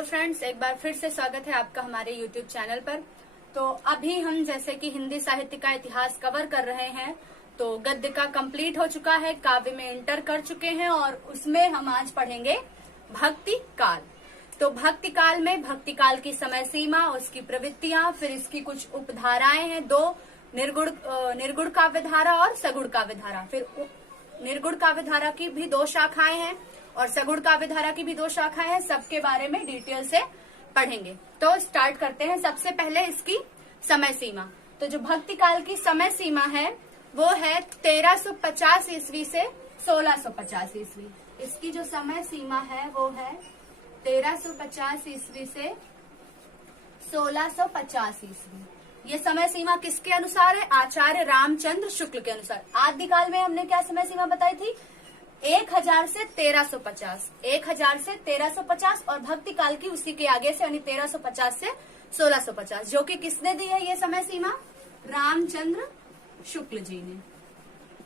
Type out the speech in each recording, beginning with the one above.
Hello friends, एक बार फिर से स्वागत है आपका हमारे यूट्यूब चैनल पर। तो अभी हम जैसे कि हिंदी साहित्य का इतिहास कवर कर रहे हैं, तो गद्य का कंप्लीट हो चुका है, काव्य में एंटर कर चुके हैं और उसमें हम आज पढ़ेंगे भक्ति काल। तो भक्ति काल में भक्ति काल की समय सीमा, उसकी प्रवृत्तियां, फिर इसकी कुछ उपधाराएं हैं, दो निर्गुण काव्य धारा और सगुण काव्य धारा। फिर निर्गुण काव्य धारा की भी दो शाखाएं हैं और सगुण काव्य धारा की भी दो शाखाएं हैं। सबके बारे में डिटेल से पढ़ेंगे। तो स्टार्ट करते हैं। सबसे पहले इसकी समय सीमा। तो जो भक्ति काल की समय सीमा है वो है 1350 ईस्वी से 1650 ईस्वी। इसकी जो समय सीमा है वो है 1350 ईस्वी से 1650 ईस्वी। ये समय सीमा किसके अनुसार है? आचार्य रामचंद्र शुक्ल के अनुसार। आदिकाल में हमने क्या समय सीमा बताई थी? 1000 से 1350, 1000 से 1350 और भक्ति काल की उसी के आगे से यानी 1350 से 1650, जो कि किसने दी है ये समय सीमा? रामचंद्र शुक्ल जी ने।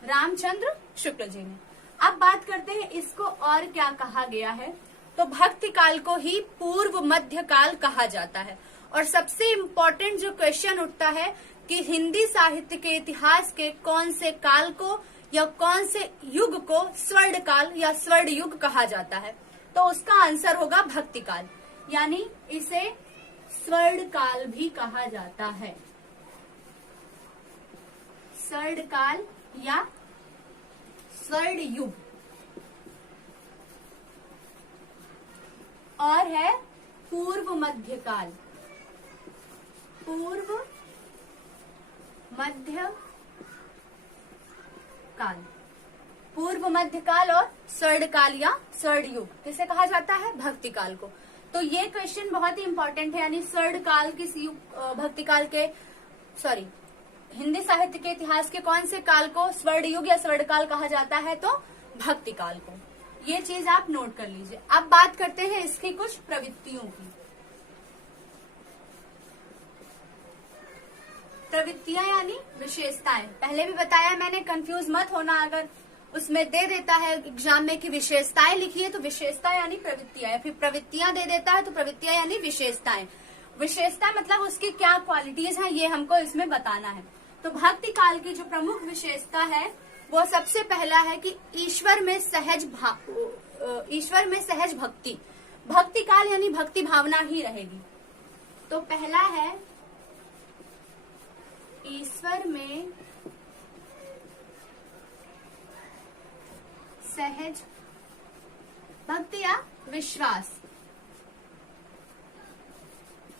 रामचंद्र शुक्ल जी ने। अब बात करते हैं इसको और क्या कहा गया है। तो भक्ति काल को ही पूर्व मध्य काल कहा जाता है। और सबसे इम्पोर्टेंट जो क्वेश्चन उठता है कि हिंदी साहित्य के इतिहास के कौन से काल को या कौन से युग को स्वर्ण काल या स्वर्ण युग कहा जाता है, तो उसका आंसर होगा भक्ति काल, यानी इसे स्वर्ण काल भी कहा जाता है। स्वर्ण काल या स्वर्ण युग। और है पूर्व मध्य काल। पूर्व मध्य काल, पूर्व मध्य काल और स्वर्ण काल या स्वर्ण युग किसे कहा जाता है? भक्ति काल को। तो ये क्वेश्चन बहुत ही इंपॉर्टेंट है, यानी स्वर्ण काल किस युग, भक्ति काल के हिंदी साहित्य के इतिहास के कौन से काल को स्वर्ण युग या स्वर्ण काल कहा जाता है? तो भक्ति काल को। ये चीज आप नोट कर लीजिए। अब बात करते हैं इसकी कुछ प्रवृत्तियों की। प्रवृत्तियां यानी विशेषताएं। पहले भी बताया मैंने, कंफ्यूज मत होना, अगर उसमें दे देता है एग्जाम में कि विशेषताएं लिखिए तो विशेषता यानी प्रवृत्तियां, या फिर प्रवृत्तियां दे देता है तो प्रवृत्तियां यानी विशेषताएं। विशेषता मतलब उसकी क्या क्वालिटीज हैं ये हमको इसमें बताना है। तो भक्ति काल की जो प्रमुख विशेषता है वो सबसे पहला है कि ईश्वर में सहज भक्ति। भक्ति काल यानी भक्ति भावना ही रहेगी। तो पहला है ईश्वर में सहज भक्ति या विश्वास।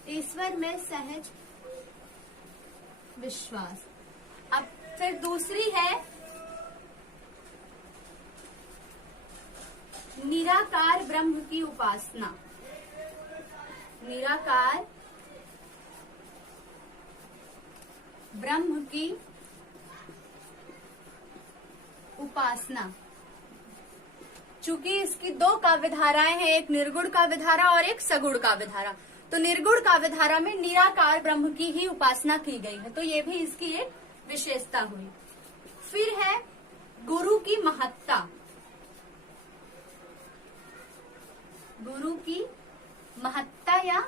ईश्वर में सहज विश्वास। अब फिर दूसरी है निराकार ब्रह्म की उपासना। निराकार ब्रह्म की उपासना। चूंकि इसकी दो काव्य धाराएं हैं, एक निर्गुण काव्य धारा और एक सगुण काव्य धारा। तो निर्गुण काव्य धारा में निराकार ब्रह्म की ही उपासना की गई है, तो ये भी इसकी एक विशेषता हुई। फिर है गुरु की महत्ता। गुरु की महत्ता या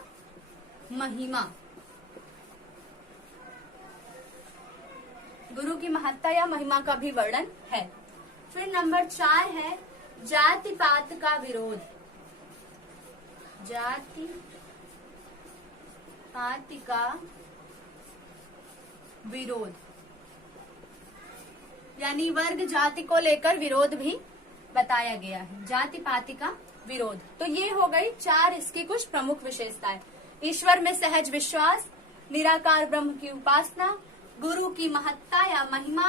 महिमा। गुरु की महत्ता या महिमा का भी वर्णन है। फिर नंबर 4 है जाति पात का विरोध। जाति पात का विरोध यानी वर्ग जाति को लेकर विरोध भी बताया गया है। जाति पाति का विरोध। तो ये हो गई 4 इसकी कुछ प्रमुख विशेषताएं। ईश्वर में सहज विश्वास, निराकार ब्रह्म की उपासना, गुरु की महत्ता या महिमा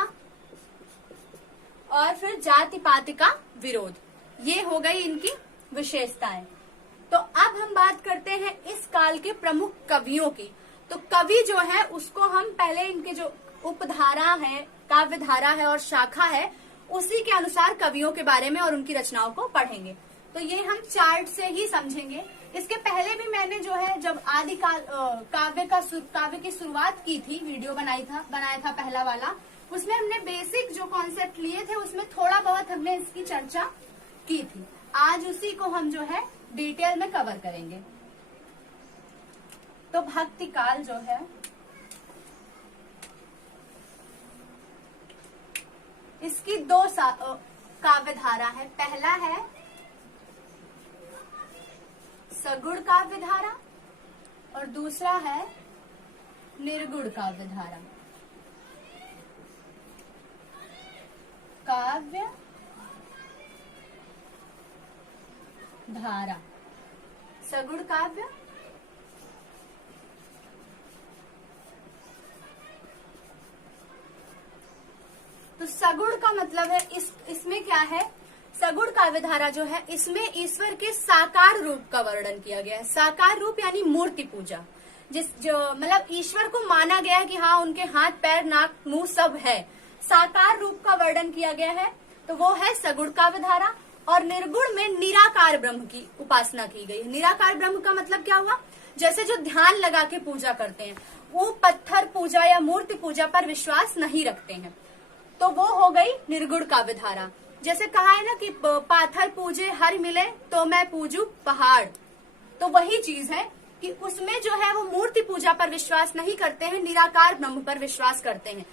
और फिर जाति पाति का विरोध। ये हो गई इनकी विशेषताएं। तो अब हम बात करते हैं इस काल के प्रमुख कवियों की। तो कवि जो है उसको हम पहले इनके जो उपधारा है, काव्य धारा है और शाखा है, उसी के अनुसार कवियों के बारे में और उनकी रचनाओं को पढ़ेंगे। तो ये हम चार्ट से ही समझेंगे। इसके पहले भी मैंने जो है जब आदिकाल काव्य की शुरुआत की थी, वीडियो बनाया था पहला वाला, उसमें हमने बेसिक जो कॉन्सेप्ट लिए थे उसमें थोड़ा बहुत हमने इसकी चर्चा की थी। आज उसी को हम जो है डिटेल में कवर करेंगे। तो भक्ति काल जो है इसकी दो काव्य धारा है। पहला है सगुण काव्य धारा और दूसरा है निर्गुण काव्य धारा। काव्य धारा, सगुण काव्य तो सगुण का मतलब है इसमें क्या है, सगुण काव्य धारा जो है इसमें ईश्वर के साकार रूप का वर्णन किया गया है। साकार रूप यानी मूर्ति पूजा, जो मतलब ईश्वर को माना गया है कि हाँ उनके हाथ पैर नाक मुंह सब है, साकार रूप का वर्णन किया गया है, तो वो है सगुण काव्य धारा। और निर्गुण में निराकार ब्रह्म की उपासना की गई है। निराकार ब्रह्म का मतलब क्या हुआ, जैसे जो ध्यान लगा के पूजा करते हैं वो पत्थर पूजा या मूर्ति पूजा पर विश्वास नहीं रखते हैं, तो वो हो गई निर्गुण काव्य धारा। जैसे कहा है ना कि पाथर पूजे हर मिले तो मैं पूजू पहाड़, तो वही चीज है कि उसमें जो है वो मूर्ति पूजा पर विश्वास नहीं करते हैं, निराकार ब्रह्म पर विश्वास करते हैं।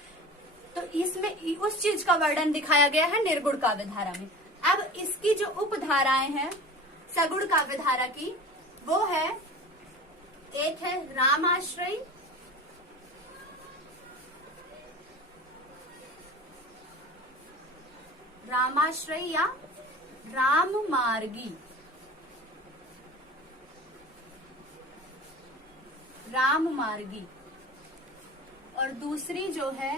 तो इसमें उस चीज का वर्णन दिखाया गया है निर्गुण काव्य धारा में। अब इसकी जो उपधाराएं हैं सगुण काव्य धारा की, वो है एक है रामाश्रयी, रामाश्रयी या राम मार्गी, राम मार्गी। और दूसरी जो है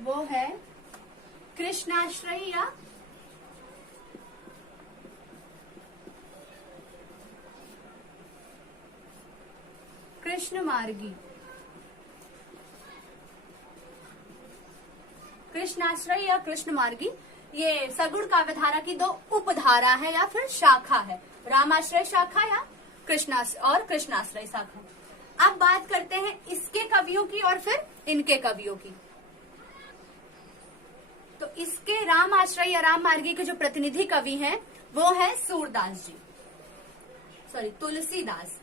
वो है कृष्णाश्रयी या कृष्ण मार्गी। कृष्णाश्रयी या कृष्ण मार्गी ये सगुण काव्य धारा की दो उपधारा है या फिर शाखा है, रामाश्रय शाखा या कृष्णाश्रय शाखा। अब बात करते हैं इसके कवियों की और फिर इनके कवियों की। तो इसके राम आश्रय या राम मार्गी के जो प्रतिनिधि कवि हैं वो है सूरदास जी, तुलसीदास,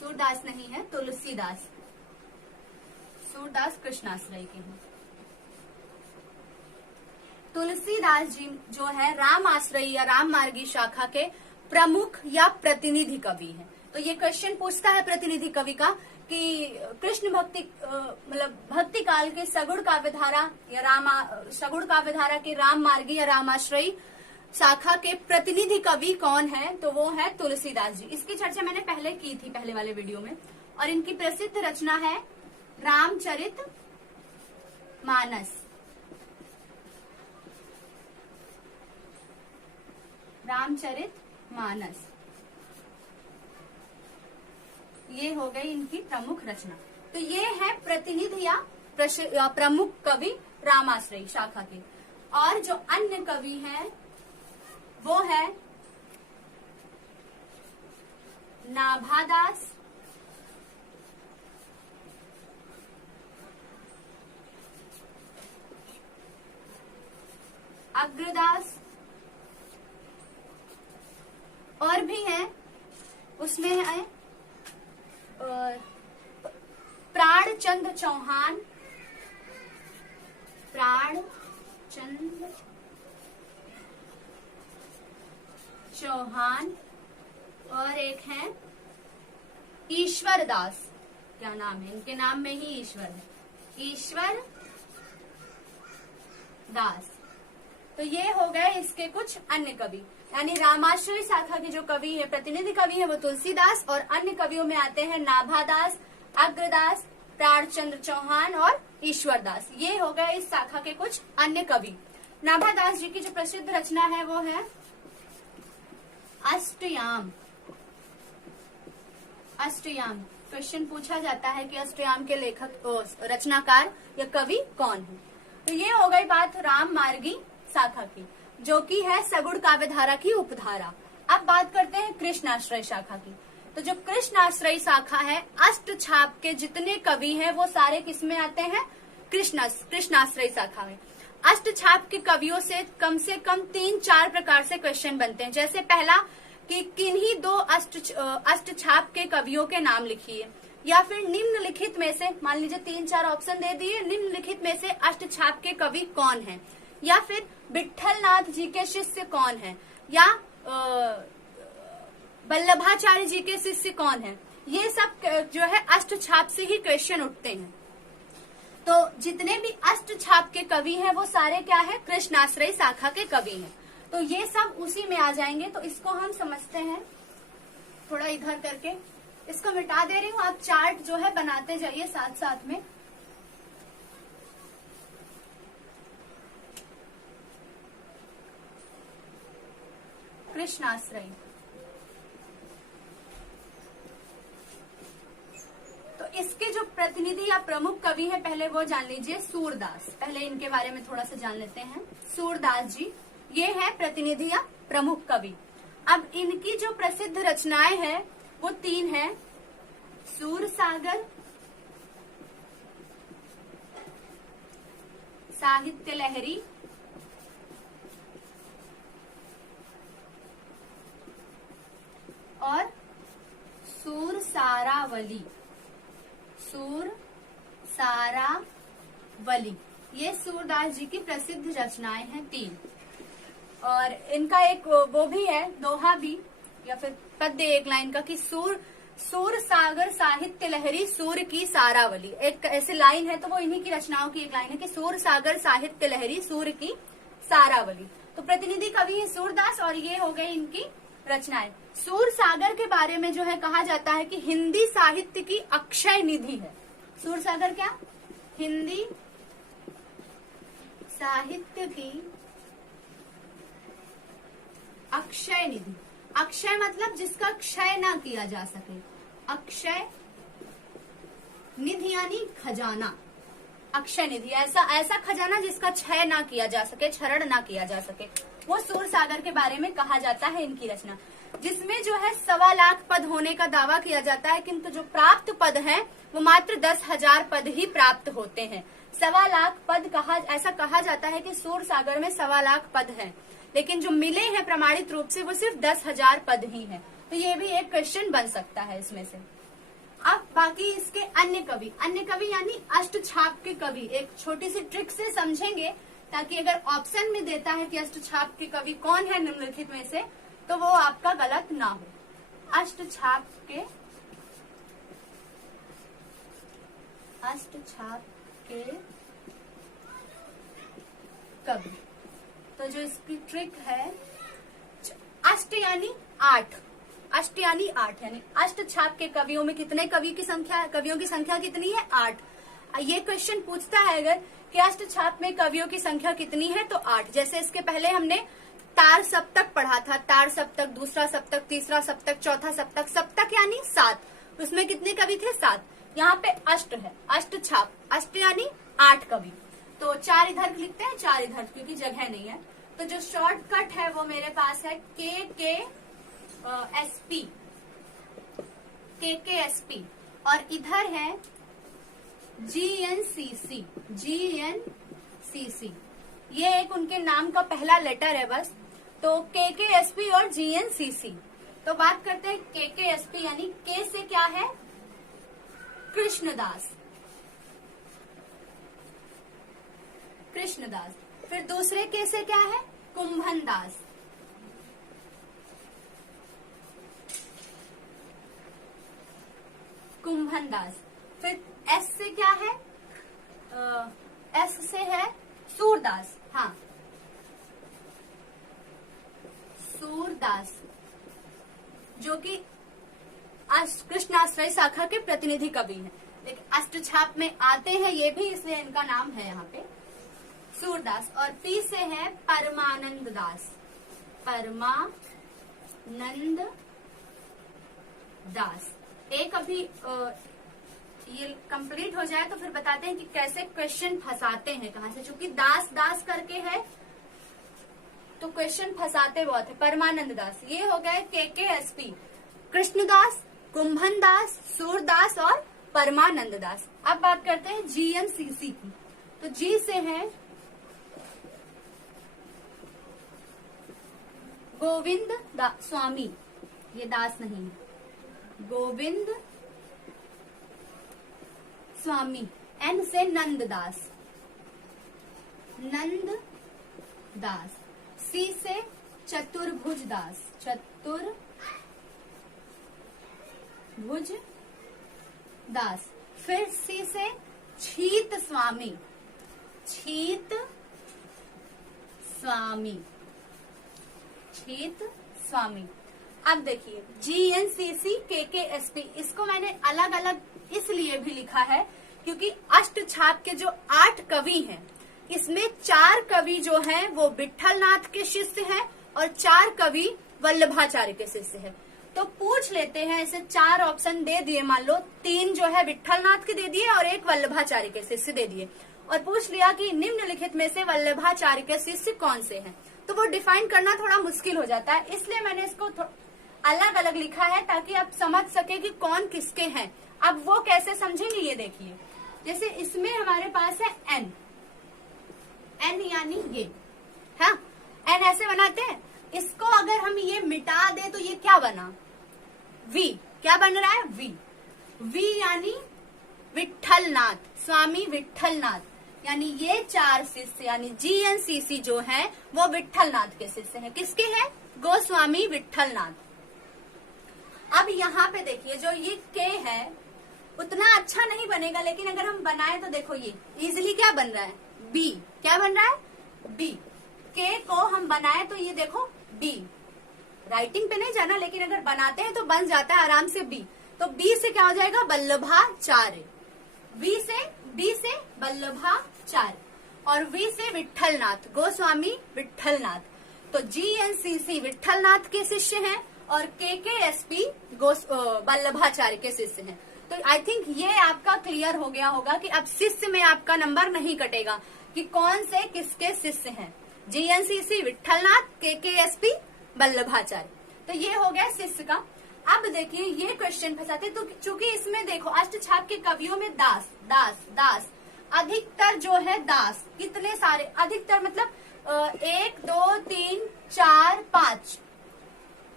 सूरदास नहीं है तुलसीदास, सूरदास कृष्णाश्रय के हैं। तुलसीदास जी जो है राम आश्रयी या राम मार्गी शाखा के प्रमुख या प्रतिनिधि कवि हैं। तो ये क्वेश्चन पूछता है प्रतिनिधि कवि का कि कृष्ण भक्ति मतलब भक्ति काल के सगुण काव्य धारा या सगुण काव्य धारा के राम मार्गी या रामाश्रयी शाखा के प्रतिनिधि कवि कौन है, तो वो है तुलसीदास जी। इसकी चर्चा मैंने पहले की थी पहले वाले वीडियो में। और इनकी प्रसिद्ध रचना है रामचरित मानस, रामचरित मानस, ये हो गई इनकी प्रमुख रचना। तो ये है प्रतिनिधि या प्रमुख कवि रामाश्रयी शाखा के। और जो अन्य कवि हैं वो है नाभादास, अग्रदास, और भी हैं उसमें है प्राणचंद्र चौहान, प्राणचंद्र चौहान, और एक है ईश्वर दास। क्या नाम है इनके, नाम में ही ईश्वर है, ईश्वर दास। तो ये हो गए इसके कुछ अन्य कवि। यानी रामाश्रय शाखा के जो कवि है प्रतिनिधि कवि है वो तुलसीदास, और अन्य कवियों में आते हैं नाभादास, अग्रदास, प्राणचंद्र चौहान और ईश्वरदास। ये हो गए इस शाखा के कुछ अन्य कवि। नाभादास जी की जो प्रसिद्ध रचना है वो है अष्टयाम। अष्टयाम क्वेश्चन पूछा जाता है कि अष्टयाम के लेखक रचनाकार या कवि कौन है। तो ये हो गई बात राम मार्गी शाखा की, जो कि है सगुण काव्य धारा की उपधारा। अब बात करते हैं कृष्णाश्रय शाखा की। तो जो कृष्णाश्रय शाखा है, अष्ट छाप के जितने कवि हैं वो सारे किसमें आते हैं, कृष्णाश्रय शाखा में। अष्ट छाप के कवियों से कम 3-4 प्रकार से क्वेश्चन बनते हैं। जैसे पहला कि किन्हीं दो अष्टछाप के कवियों के नाम लिखिए, या फिर निम्नलिखित में से, मान लीजिए 3-4 ऑप्शन दे दिए, निम्नलिखित में से अष्टछाप के कवि कौन है, या फिर विट्ठल नाथ जी के शिष्य कौन है, या वल्लभाचार्य जी के शिष्य कौन है। ये सब जो है अष्टछाप से ही क्वेश्चन उठते हैं। तो जितने भी अष्टछाप के कवि हैं वो सारे क्या है, कृष्णाश्रयी शाखा के कवि हैं। तो ये सब उसी में आ जाएंगे। तो इसको हम समझते हैं थोड़ा इधर करके, इसको मिटा दे रही हूँ, आप चार्ट जो है बनाते जाइए साथ साथ में। कृष्णाश्रयी, तो इसके जो प्रतिनिधि या प्रमुख कवि है पहले वो जान लीजिए, सूरदास। पहले इनके बारे में थोड़ा सा जान लेते हैं। सूरदास जी ये है प्रतिनिधि या प्रमुख कवि। अब इनकी जो प्रसिद्ध रचनाएं हैं वो 3 हैं, सूरसागर, साहित्य लहरी और सूरसारावली। सूरसारावली ये सूरदास जी की प्रसिद्ध रचनाएं हैं 3। और इनका एक वो भी है दोहा भी, या फिर पद्य एक लाइन का, कि सूर सागर साहित्य लहरी सूर की सारावली। एक ऐसी लाइन है, तो वो इन्हीं की रचनाओं की एक लाइन है कि सूर सागर साहित्य लहरी सूर की सारावली। तो प्रतिनिधि कवि है सूरदास, और ये हो गई इनकी रचनाएं। सूर सागर के बारे में जो है कहा जाता है कि हिंदी साहित्य की अक्षय निधि है। सूर सागर क्या, हिंदी साहित्य की अक्षय निधि। अक्षय मतलब जिसका क्षय ना किया जा सके, अक्षय निधि यानी खजाना। अक्षय निधि ऐसा खजाना जिसका क्षय ना किया जा सके, क्षरण ना किया जा सके, वो सूर सागर के बारे में कहा जाता है इनकी रचना। जिसमें जो है 1.25 लाख पद होने का दावा किया जाता है, किंतु जो प्राप्त पद है वो मात्र 10,000 पद ही प्राप्त होते हैं। 1.25 लाख पद ऐसा कहा जाता है कि सूर सागर में 1.25 लाख पद हैं, लेकिन जो मिले हैं प्रमाणित रूप से वो सिर्फ 10,000 पद ही हैं। तो ये भी एक क्वेश्चन बन सकता है इसमें से। अब बाकी इसके अन्य कवि यानी अष्टछाप के कवि, एक छोटी सी ट्रिक से समझेंगे, ताकि अगर ऑप्शन में देता है कि अष्टछाप के कवि कौन है निम्नलिखित में से, तो वो आपका गलत ना हो। अष्टछाप के कवि, तो जो इसकी ट्रिक है, अष्ट यानी 8, अष्ट यानी 8, यानी अष्टछाप के कवियों में कितने कवियों की संख्या कितनी है, 8। ये क्वेश्चन पूछता है अगर कि अष्टछाप में कवियों की संख्या कितनी है, तो 8। जैसे इसके पहले हमने तार सप्तक पढ़ा था, तार सप्तक, दूसरा सप्तक, तीसरा सप्तक, चौथा सप्तक, सप्तक यानी 7, उसमें कितने कवि थे, 7। यहाँ पे अष्ट है, अष्टछाप, अष्ट यानी 8 कवि। तो 4 इधर लिखते हैं, 4 इधर, क्योंकि जगह नहीं है। तो जो शॉर्टकट है वो मेरे पास है KKSP, और इधर है GNCC। ये एक उनके नाम का पहला लेटर है बस। तो KKSP और GNCC। तो बात करते हैं KKSP, यानी के से क्या है, कृष्णदास। फिर दूसरे के से क्या है, कुंभनदास। फिर S से क्या है, S से है सूरदास। हाँ, सूरदास जो कि कृष्णाश्रय शाखा के प्रतिनिधि कवि हैं, लेकिन अष्टछाप में आते हैं ये भी, इसलिए इनका नाम है यहाँ पे सूरदास। और P से है परमानंद दास। एक अभी ये कंप्लीट हो जाए तो फिर बताते हैं कि कैसे क्वेश्चन फंसाते हैं, कहाँ से, चूंकि दास करके है तो क्वेश्चन फंसाते बहुत है। परमानंद दास, ये हो गए KKSP, कृष्णदास, कुंभनदास, सूरदास और परमानंद दास। अब बात करते हैं GNCC की। तो G से है गोविंद स्वामी। ये दास नहीं है, गोविंद स्वामी, एन से नंद दास, नंद दास, सी से चतुर्भुज दास, चतुर्भुज दास, फिर सी से छीत स्वामी, छीत स्वामी, छीत स्वामी। अब देखिए GNCC KKSP, इसको मैंने अलग अलग इसलिए भी लिखा है क्योंकि अष्ट छाप के जो 8 कवि हैं, इसमें 4 कवि जो हैं वो विट्ठल नाथ के शिष्य हैं और 4 कवि वल्लभाचार्य के शिष्य हैं। तो पूछ लेते हैं, ऐसे 4 ऑप्शन दे दिए, मान लो 3 जो है विट्ठल नाथ के दे दिए और 1 वल्लभाचार्य के शिष्य दे दिए, और पूछ लिया कि निम्नलिखित में से वल्लभाचार्य के शिष्य कौन से हैं, तो वो डिफाइन करना थोड़ा मुश्किल हो जाता है, इसलिए मैंने इसको अलग अलग लिखा है ताकि आप समझ सके कि कौन किसके हैं। अब वो कैसे समझेंगे ये देखिए, जैसे इसमें हमारे पास है एन, एन यानी ये, हाँ एन ऐसे बनाते हैं, इसको अगर हम ये मिटा दे तो ये क्या बना, वी, क्या बन रहा है, वी, वी यानी विट्ठल नाथ, स्वामी विट्ठल नाथ, यानी ये 4 शिष्य यानी GNCC जो है वो विट्ठल नाथ के शिष्य हैं। किसके हैं, गोस्वामी विट्ठल नाथ। अब यहाँ पे देखिए जो ये के है उतना अच्छा नहीं बनेगा, लेकिन अगर हम बनाए तो देखो ये इजिली क्या बन रहा है, बी, क्या बन रहा है, बी, के को हम बनाए तो ये देखो बी, राइटिंग पे नहीं जाना लेकिन अगर बनाते हैं तो बन जाता है आराम से बी, तो बी से क्या हो जाएगा, वल्लभाचार्य, वी से, बी से वल्लभाचार्य और वी से विट्ठलनाथ, गोस्वामी विट्ठलनाथ। तो GNCC विट्ठलनाथ के शिष्य हैं और KKSP वल्लभाचार्य के शिष्य हैं। तो आई थिंक ये आपका क्लियर हो गया होगा कि अब शिष्य में आपका नंबर नहीं कटेगा कि कौन से किसके शिष्य हैं, GNCC विट्ठलनाथ, KKSP वल्लभाचार्य। तो ये हो गया शिष्य का। अब देखिए ये क्वेश्चन फंसाते, तो चूंकि इसमें देखो अष्टछाप के कवियों में दास दास दास अधिकतर जो है दास, कितने सारे अधिकतर मतलब 1 2 3 4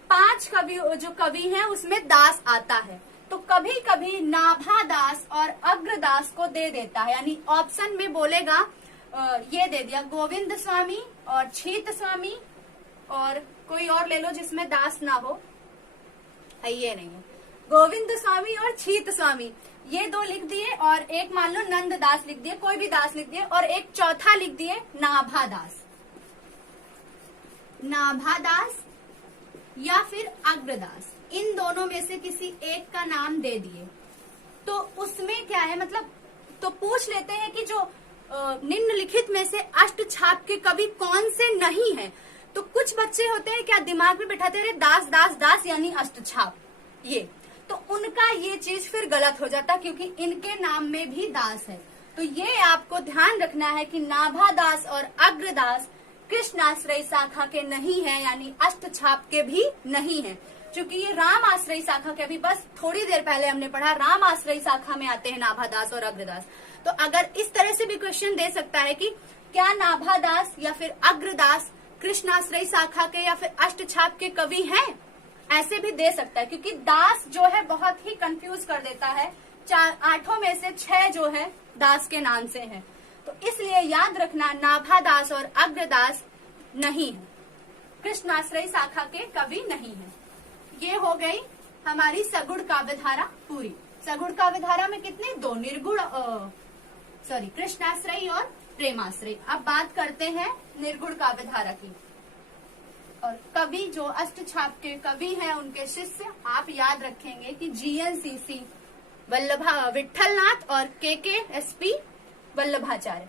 5 कवि जो कवि हैं उसमें दास आता है। तो कभी कभी नाभा दास और अग्रदास को दे देता है, यानी ऑप्शन में बोलेगा ये दे दिया गोविंद स्वामी और छीत स्वामी और कोई और ले लो जिसमें दास ना हो, ये नहीं है, गोविंद स्वामी और छीत स्वामी ये 2 लिख दिए और एक मान लो नंद दास लिख दिए, कोई भी दास लिख दिए और एक चौथा लिख दिए नाभा दास, नाभा दास या फिर अग्रदास, इन दोनों में से किसी एक का नाम दे दिए। तो उसमें क्या है मतलब, तो पूछ लेते हैं कि जो निम्नलिखित में से अष्टछाप के कवि कौन से नहीं है। तो कुछ बच्चे होते हैं क्या दिमाग में बैठाते रहे दास दास दास यानी अष्टछाप, ये तो उनका ये चीज फिर गलत हो जाता क्योंकि इनके नाम में भी दास है। तो ये आपको ध्यान रखना है कि नाभा दास और अग्रदास कृष्णाश्रयी शाखा के नहीं है, यानी अष्टछाप के भी नहीं है, क्योंकि ये राम आश्रयी शाखा के अभी बस थोड़ी देर पहले हमने पढ़ा राम आश्रयी शाखा में आते हैं नाभा दास और अग्रदास। तो अगर इस तरह से भी क्वेश्चन दे सकता है कि क्या नाभा दास या फिर अग्रदास कृष्णाश्रयी शाखा के या फिर अष्टछाप के कवि हैं, ऐसे भी दे सकता है, क्योंकि दास जो है बहुत ही कंफ्यूज कर देता है। 8 में से 6 जो है दास के नाम से है, तो इसलिए याद रखना नाभा दास और अग्रदास नहीं है, कृष्णाश्रयी शाखा के कवि नहीं है। ये हो गई हमारी सगुण काव्यधारा पूरी। सगुण काव्यधारा में कितने 2 निर्गुण कृष्णाश्रयी और प्रेमाश्रयी। अब बात करते हैं निर्गुण काव्यधारा की। और कवि जो अष्टछाप के कवि हैं उनके शिष्य आप याद रखेंगे कि GNCC विट्ठलनाथ और KKSP वल्लभाचार्य।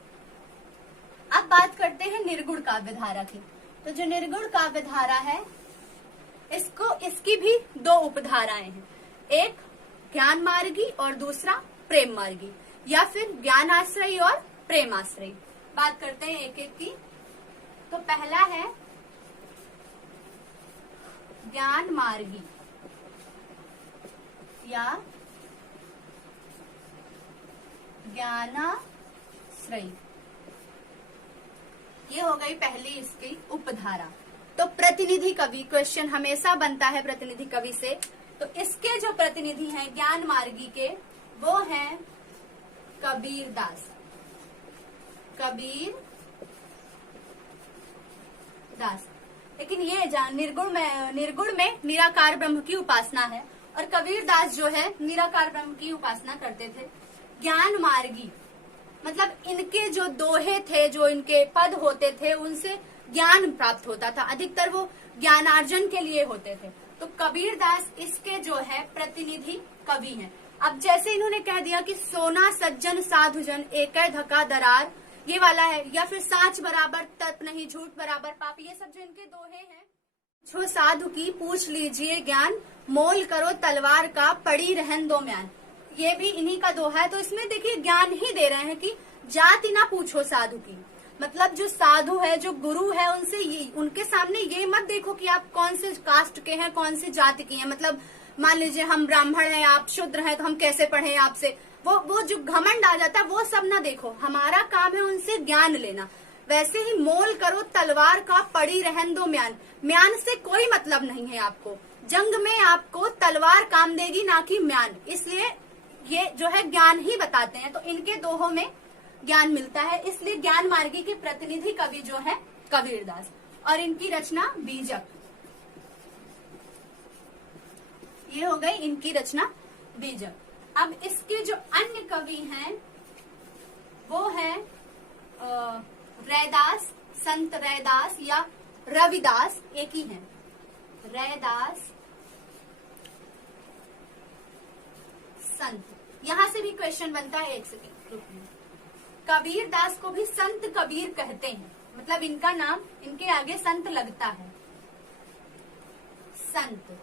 अब बात करते हैं निर्गुण काव्यधारा की। तो जो निर्गुण काव्यधारा है इसकी भी 2 उपधाराएं हैं, एक ज्ञान मार्गी और दूसरा प्रेम मार्गी या फिर ज्ञानाश्रयी और प्रेमाश्रयी। बात करते हैं एक एक की। तो पहला है ज्ञान मार्गी या ज्ञानाश्रयी, ये हो गई पहली इसकी उपधारा। तो प्रतिनिधि प्रतिनिधि कवि, क्वेश्चन हमेशा बनता है प्रतिनिधि कवि से, तो इसके जो प्रतिनिधि हैं ज्ञान मार्गी के, वो हैं कबीर दास। कबीर दास। लेकिन ये जान निर्गुण में निराकार ब्रह्म की उपासना है, और कबीर दास जो है निराकार ब्रह्म की उपासना करते थे। ज्ञान मार्गी मतलब इनके जो दोहे थे, जो इनके पद होते थे, उनसे ज्ञान प्राप्त होता था, अधिकतर वो ज्ञानार्जन के लिए होते थे। तो कबीर दास इसके जो है प्रतिनिधि कवि हैं। अब जैसे इन्होंने कह दिया कि सोना सज्जन साधुजन एकै धका दरार, ये वाला है, या फिर साच बराबर तप नहीं झूठ बराबर पाप, ये सब जो इनके दोहे हैं। छो साधु की पूछ लीजिए ज्ञान, मोल करो तलवार का पड़ी रहन दो म्यान, ये भी इन्हीं का दोहा है। तो इसमें देखिए ज्ञान ही दे रहे हैं कि जाति ना पूछो साधु की, मतलब जो साधु है, जो गुरु है, उनसे ये, उनके सामने ये मत देखो कि आप कौन से कास्ट के हैं, कौन सी जाति की हैं। मतलब मान लीजिए हम ब्राह्मण हैं, आप शूद्र हैं, तो हम कैसे पढ़े आपसे, वो जो घमंड आ जाता है, वो सब ना देखो। हमारा काम है उनसे ज्ञान लेना। वैसे ही मोल करो तलवार का पड़ी रहन दो म्यान, म्यान से कोई मतलब नहीं है आपको, जंग में आपको तलवार काम देगी, ना कि म्यान। इसलिए ये जो है ज्ञान ही बताते हैं, तो इनके दोहों में ज्ञान मिलता है। इसलिए ज्ञान मार्गी के प्रतिनिधि कवि जो है कबीर दास, और इनकी रचना बीजक। ये हो गई इनकी रचना बीजक। अब इसके जो अन्य कवि हैं वो है रैदास, संत रैदास या रविदास, एक ही है, रैदास संत। यहां से भी क्वेश्चन बनता है, एक सेकेंड रुकिए। कबीर दास को भी संत कबीर कहते हैं, मतलब इनका नाम इनके आगे संत लगता है, संत।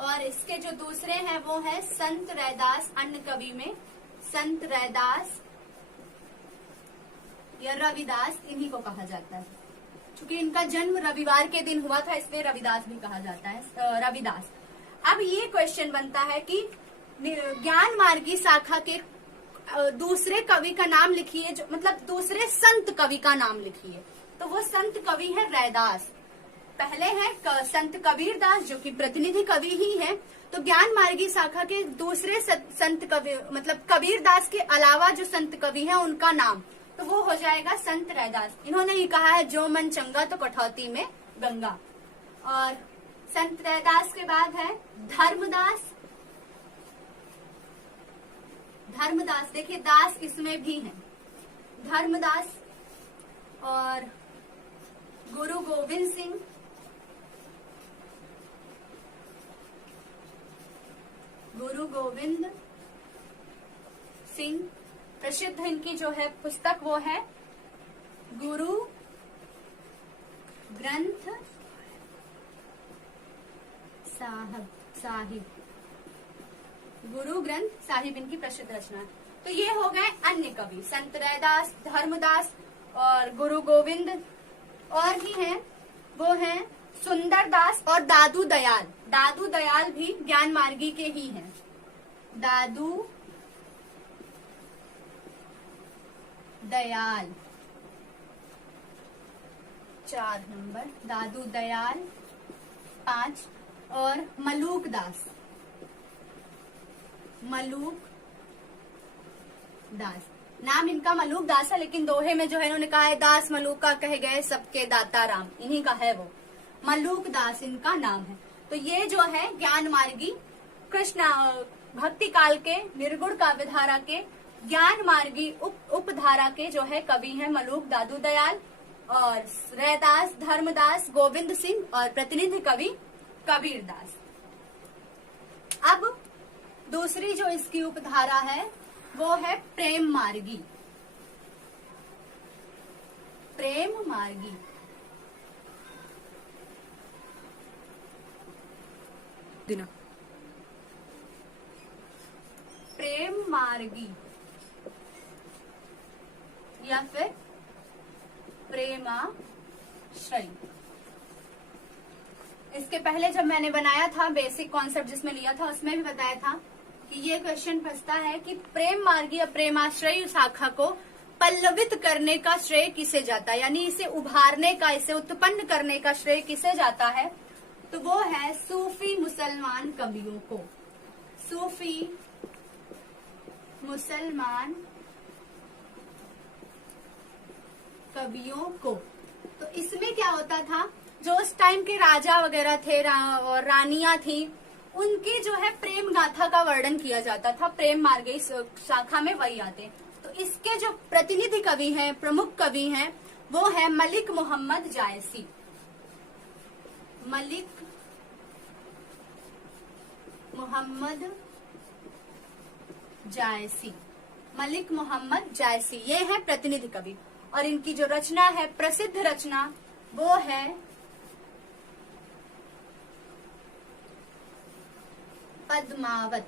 और इसके जो दूसरे हैं वो है संत रैदास, अन्य कवि में संत रैदास या रविदास, इन्हीं को कहा जाता है। क्योंकि इनका जन्म रविवार के दिन हुआ था, इसलिए रविदास भी कहा जाता है, रविदास। अब ये क्वेश्चन बनता है कि ज्ञान मार्गी शाखा के दूसरे कवि का नाम लिखिए, जो मतलब दूसरे संत कवि का नाम लिखिए। तो वो संत कवि है रैदास। पहले है संत कबीर दास जो कि प्रतिनिधि कवि ही है। तो ज्ञान मार्गी शाखा के दूसरे संत कवि, मतलब कबीर दास के अलावा जो संत कवि हैं उनका नाम, तो वो हो जाएगा संत रैदास। इन्होंने ही कहा है जो मन चंगा तो कठौती में गंगा। और संत रैदास के बाद है धर्मदास। धर्मदास, देखिए दास इसमें भी है, धर्मदास। और गुरु गोविंद सिंह, गुरु गोविंद सिंह। प्रसिद्ध इनकी जो है पुस्तक वो है गुरु ग्रंथ साहिब, गुरु ग्रंथ साहिब इनकी प्रसिद्ध रचना है। तो ये हो गए अन्य कवि, संत रैदास, धर्मदास और गुरु गोविंद। और भी हैं, वो हैं सुंदर दास और दादू दयाल। दादू दयाल भी ज्ञान मार्गी के ही हैं। दादू दयाल 4 नंबर, दादू दयाल 5। और मलूक दास, मलूक दास, नाम इनका मलूक दास है, लेकिन दोहे में जो है इन्होंने कहा है दास मलूक का कह गए सबके दाता राम, इन्हीं का है वो, मलूक दास इनका नाम है। तो ये जो है ज्ञान मार्गी कृष्ण भक्ति काल के निर्गुण काव्यधारा के ज्ञान मार्गी उपधारा के जो है कवि हैं मलूक, दादू दयाल और रैदास, धर्मदास, गोविंद सिंह और प्रतिनिधि कवि कबीर दास। अब दूसरी जो इसकी उपधारा है वो है प्रेम मार्गी। प्रेम मार्गी दिना, प्रेम मार्गी या फिर प्रेमाश्रयी। इसके पहले जब मैंने बनाया था बेसिक कॉन्सेप्ट जिसमें लिया था, उसमें भी बताया था कि ये क्वेश्चन फंसता है कि प्रेम मार्गी या प्रेमाश्रयी शाखा को पल्लवित करने का श्रेय किसे जाता है, यानी इसे उभारने का, इसे उत्पन्न करने का श्रेय किसे जाता है, तो वो है सूफी मुसलमान कवियों को। सूफी मुसलमान कवियों को। तो इसमें क्या होता था, जो उस टाइम के राजा वगैरह थे और रानियां थी, उनकी जो है प्रेम गाथा का वर्णन किया जाता था। प्रेम मार्ग इस शाखा में वही आते। तो इसके जो प्रतिनिधि कवि हैं, प्रमुख कवि हैं, वो है मलिक मोहम्मद जायसी। मलिक मोहम्मद जायसी, मलिक मोहम्मद जायसी, ये है प्रतिनिधि कवि। और इनकी जो रचना है, प्रसिद्ध रचना, वो है पद्मावत।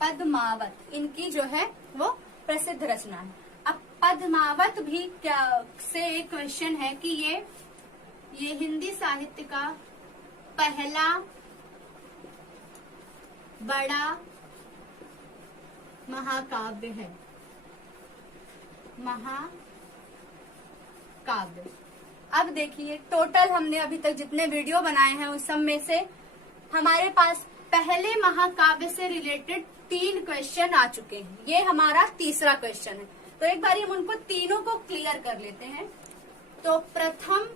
पद्मावत इनकी जो है वो प्रसिद्ध रचना है। अब पद्मावत भी क्या से एक क्वेश्चन है कि ये हिंदी साहित्य का पहला बड़ा महाकाव्य है। महाकाव्य। अब देखिए, टोटल हमने अभी तक जितने वीडियो बनाए हैं उस सब में से हमारे पास पहले महाकाव्य से रिलेटेड 3 क्वेश्चन आ चुके हैं। ये हमारा तीसरा क्वेश्चन है। तो एक बार हम उनको तीनों को क्लियर कर लेते हैं। तो प्रथम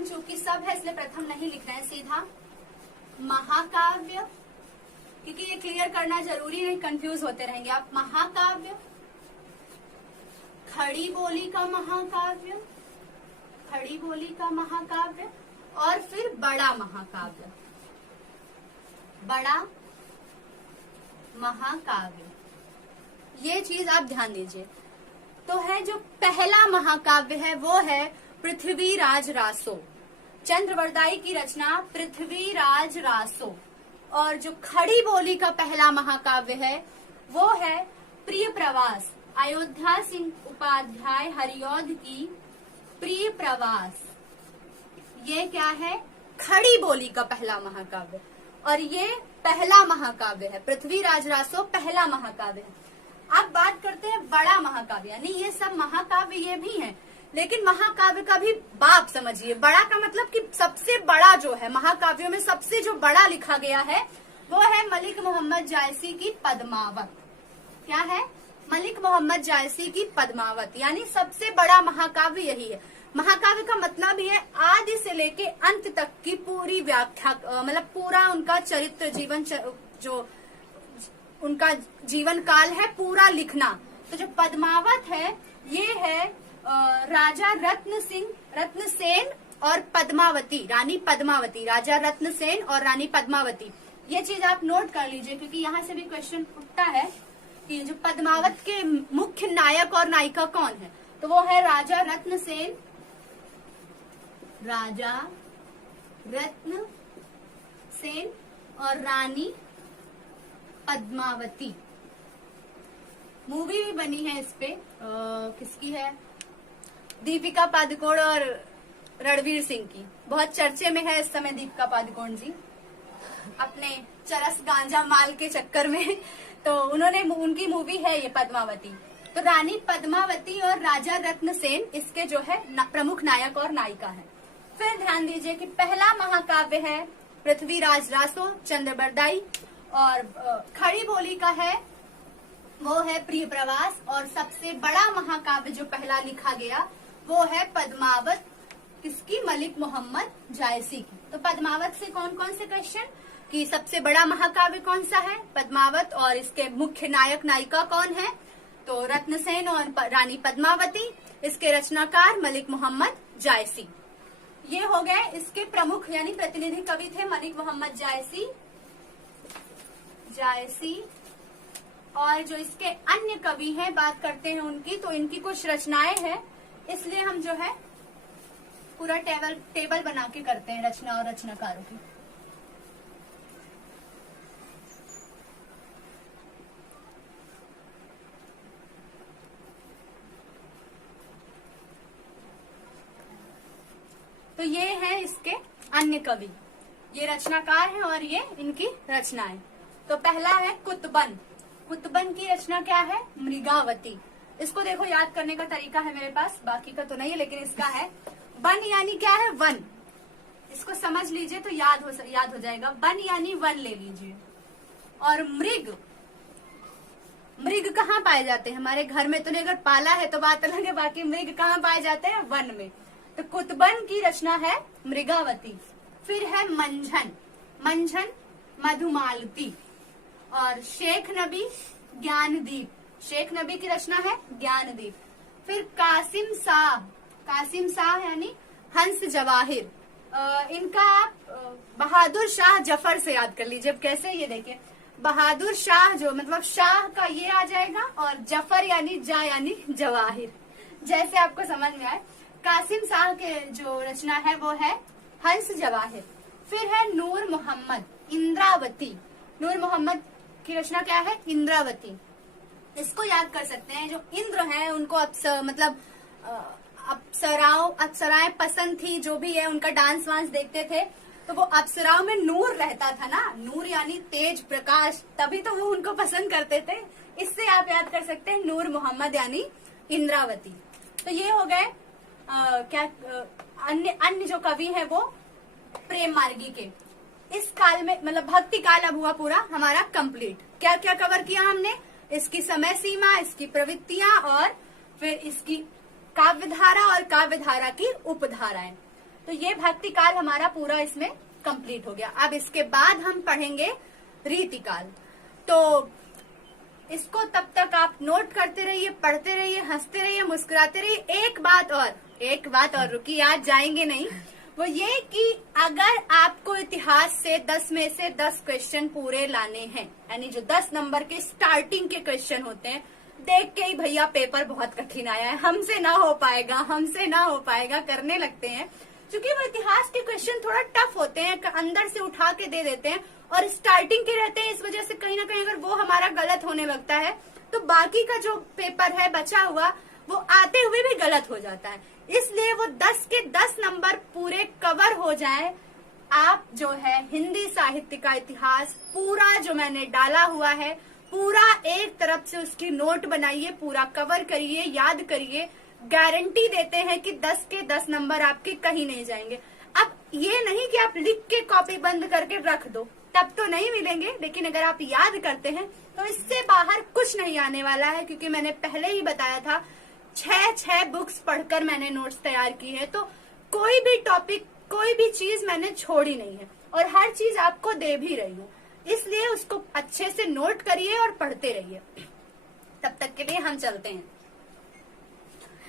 चूंकि सब है इसलिए प्रथम नहीं लिख रहे हैं, सीधा महाकाव्य, क्योंकि ये क्लियर करना जरूरी नहीं, कंफ्यूज होते रहेंगे आप। महाकाव्य, खड़ी बोली का महाकाव्य, खड़ी बोली का महाकाव्य, और फिर बड़ा महाकाव्य, बड़ा महाकाव्य। ये चीज आप ध्यान दीजिए। तो है जो पहला महाकाव्य है वो है पृथ्वीराज रासो, चंद्रवरदाई की रचना पृथ्वीराज रासो। और जो खड़ी बोली का पहला महाकाव्य है वो है प्रिय प्रवास, अयोध्या सिंह उपाध्याय हरिऔध की प्रिय प्रवास। ये क्या है, खड़ी बोली का पहला महाकाव्य, और ये पहला महाकाव्य है। पृथ्वीराज रासो पहला महाकाव्य है। अब बात करते हैं बड़ा महाकाव्य, यानी ये सब महाकाव्य ये भी हैं, लेकिन महाकाव्य का भी बाप समझिए। बड़ा का मतलब कि सबसे बड़ा जो है, महाकाव्यों में सबसे जो बड़ा लिखा गया है वो है मलिक मोहम्मद जायसी की पद्मावत। क्या है, मलिक मोहम्मद जायसी की पद्मावत, यानी सबसे बड़ा महाकाव्य यही है। महाकाव्य का मतलब ही है आदि से लेके अंत तक की पूरी व्याख्या, मतलब पूरा उनका चरित्र जीवन, जो उनका जीवन काल है पूरा लिखना। तो जो पद्मावत है ये है राजा रत्नसेन और पद्मावती, रानी पद्मावती, राजा रत्नसेन और रानी पद्मावती। ये चीज आप नोट कर लीजिए, क्योंकि यहाँ से भी क्वेश्चन उठता है कि जो पद्मावत के मुख्य नायक और नायिका कौन है, तो वो है राजा रत्नसेन, राजा रत्नसेन और रानी पद्मावती। मूवी भी बनी है इस पे, किसकी है, दीपिका पादुकोण और रणवीर सिंह की। बहुत चर्चे में है इस समय दीपिका पादुकोण जी, अपने चरस गांजा माल के चक्कर में। तो उनकी मूवी है ये पद्मावती। तो रानी पद्मावती और राजा रत्नसेन इसके जो है प्रमुख नायक और नायिका है। फिर ध्यान दीजिए कि पहला महाकाव्य है पृथ्वीराज रासो, चंद्रबरदाई, और खड़ी बोली का है वो है प्रिय प्रवास, और सबसे बड़ा महाकाव्य जो पहला लिखा गया वो है पद्मावत, किसकी, मलिक मोहम्मद जायसी की। तो पद्मावत से कौन कौन से क्वेश्चन, कि सबसे बड़ा महाकाव्य कौन सा है, पद्मावत, और इसके मुख्य नायक नायिका कौन है, तो रत्नसेन और रानी पद्मावती, इसके रचनाकार मलिक मोहम्मद जायसी। ये हो गए इसके प्रमुख यानी प्रतिनिधि कवि थे मलिक मोहम्मद जायसी। और जो इसके अन्य कवि हैं, बात करते हैं उनकी, तो इनकी कुछ रचनाएं हैं, इसलिए हम जो है पूरा टेबल बना के करते हैं रचना और रचनाकारों की। तो ये है इसके अन्य कवि, ये रचनाकार हैं और ये इनकी रचनाएं। तो पहला है कुतबन। कुतबन की रचना क्या है? मृगावती। इसको देखो, याद करने का तरीका है मेरे पास, बाकी का तो नहीं है लेकिन इसका है। वन यानी क्या है? वन। इसको समझ लीजिए तो याद हो जाएगा। वन यानी वन ले लीजिए। और मृग, मृग कहाँ पाए जाते हैं? हमारे घर में तो नहीं, अगर पाला है तो बात अलग है, बाकी मृग कहाँ पाए जाते हैं? वन में। तो कुतबन की रचना है मृगावती। फिर है मंझन। मंझन मधुमालती। और शेख नबी ज्ञानदीप। शेख नबी की रचना है ज्ञानदीप। फिर कासिम शाह। कासिम शाह यानी हंस जवाहिर। इनका आप बहादुर शाह जफर से याद कर लीजिए। कैसे? ये देखिए, बहादुर शाह जो मतलब शाह का ये आ जाएगा और जफर यानी यानी जवाहिर, जैसे आपको समझ में आए। कासिम शाह के जो रचना है वो है हंस जवाहिर। फिर है नूर मोहम्मद इंद्रावती। नूर मोहम्मद की रचना क्या है? इंद्रावती। इसको याद कर सकते हैं, जो इंद्र है उनको अप्सराएं पसंद थी, जो भी है उनका डांस वांस देखते थे, तो वो अप्सराओं में नूर रहता था ना, नूर यानी तेज प्रकाश, तभी तो वो उनको पसंद करते थे। इससे आप याद कर सकते हैं नूर मोहम्मद यानी इंद्रावती। तो ये हो गए अन्य जो कवि है वो प्रेम मार्गी के। इस काल में मतलब भक्ति काल अब हुआ पूरा हमारा कंप्लीट। क्या क्या कवर किया हमने? इसकी समय सीमा, इसकी प्रवृत्तियां और फिर इसकी काव्यधारा और काव्यधारा की उपधाराएं। तो ये भक्ति काल हमारा पूरा इसमें कंप्लीट हो गया। अब इसके बाद हम पढ़ेंगे रीतिकाल। तो इसको तब तक आप नोट करते रहिए, पढ़ते रहिए, हंसते रहिए, मुस्कुराते रहिए। एक बात और रुकी, आज जाएंगे नहीं, वो ये कि अगर आपको इतिहास से 10 में से 10 क्वेश्चन पूरे लाने हैं, यानी जो 10 नंबर के स्टार्टिंग के क्वेश्चन होते हैं, देख के ही भैया पेपर बहुत कठिन आया है, हमसे ना हो पाएगा करने लगते हैं, क्योंकि वो इतिहास के क्वेश्चन थोड़ा टफ होते हैं, अंदर से उठा के दे देते हैं और स्टार्टिंग के रहते हैं। इस वजह से कहीं ना कहीं अगर वो हमारा गलत होने लगता है तो बाकी का जो पेपर है बचा हुआ वो आते हुए भी गलत हो जाता है। इसलिए वो 10 के 10 नंबर पूरे कवर हो जाए। आप जो है हिंदी साहित्य का इतिहास पूरा जो मैंने डाला हुआ है, पूरा एक तरफ से उसकी नोट बनाइए, पूरा कवर करिए, याद करिए। गारंटी देते हैं कि 10 के 10 नंबर आपके कहीं नहीं जाएंगे। अब ये नहीं कि आप लिख के कॉपी बंद करके रख दो, तब तो नहीं मिलेंगे, लेकिन अगर आप याद करते हैं तो इससे बाहर कुछ नहीं आने वाला है, क्योंकि मैंने पहले ही बताया था 6 बुक्स पढ़कर मैंने नोट्स तैयार की है। तो कोई भी टॉपिक, कोई भी चीज मैंने छोड़ी नहीं है और हर चीज आपको दे भी रही हूँ। इसलिए उसको अच्छे से नोट करिए और पढ़ते रहिए। तब तक के लिए हम चलते हैं।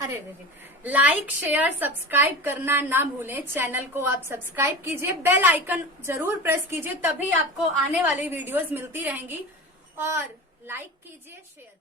अरे लाइक, शेयर, सब्सक्राइब करना ना भूलें। चैनल को आप सब्सक्राइब कीजिए, बेल आइकन जरूर प्रेस कीजिए, तभी आपको आने वाली वीडियोस मिलती रहेंगी। और लाइक कीजिए, शेयर